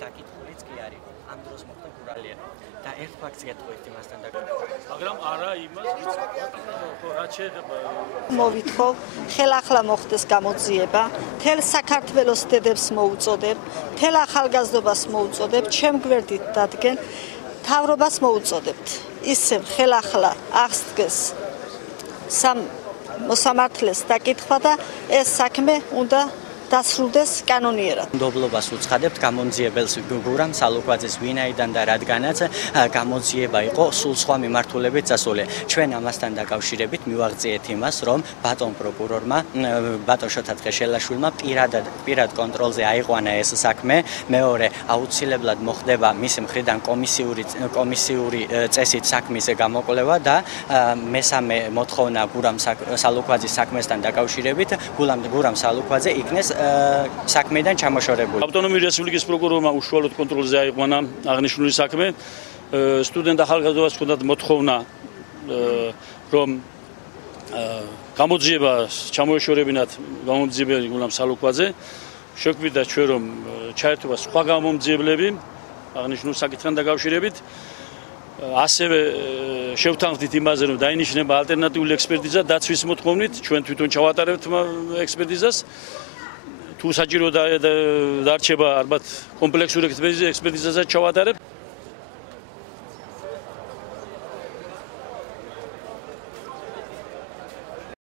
დაკითხულიც კი არის ამ დროს მოხდა გურალია და ერთ ფაქტს გეტყვით იმასთან მაგრამ არა იმას რაც შეეხება მოვითხოვ ხელახლა მოხდეს გამოძიება თელ საქართველოს დედებს მოუწოდებ თელ ახალგაზრდობას მოუწოდებ ჩემ გვერდით დადგენ მთავრობას მოუწოდებთ ისევ ხელახლა აღსდგეს მოსამართლეს დაკითხვა და ეს საქმე უნდა დასრულდეს კანონიერად. Მადლობას უცხადებთ გამომძიებელს გურამ სალუკვაძეს ვინაიდან და რადგანაც გამოძიება იყო სულ სხვა მიმართულებით წასული. ჩვენ ამასთან დაკავშირებით მივაღწიეთ იმას, რომ ბატონ პროკურორმა ბატონ შოთა დღეშელაშვილმა პირად კონტროლზე აიყვანა ეს საქმე. მეორე აუცილებლად მოხდება მისი მხრიდან კომისიური წესით საქმის გამოკვლევა და მესამე მოთხოვნა გურამ სალუკვაძის საქმესთან დაკავშირებით გურამ სალუკვაძე იქნეს საქმედან ჩამოშორებული. ავტონომიური რესპუბლიკის პროკურორმა უშუალოდ კონტროლზე აიყვანა აღნიშნული საქმე. სტუდენტ ახალგაზრდობას ჰქონდათ მოთხოვნა რომ გამოძიებას ჩამოეშორებინათ გამომძიებელი გურამ სალუკვაძე. შეგვიდა ჩვენ რომ ჩაერთვა სხვა გამომძიებლები აღნიშნულ საკითხთან დაკავშირებით. ასევე შევთანხმდით იმაზე რომ დაინიშნება ალტერნატიული ექსპერტიზა დაცვის მოთხოვნით ჩვენ თვითონ ჩავატარებთ ექსპერტიზას. თუ საჭირო დარჩება ალბათ კომპლექსური ექსპერტიზასაც ჩავატარებ.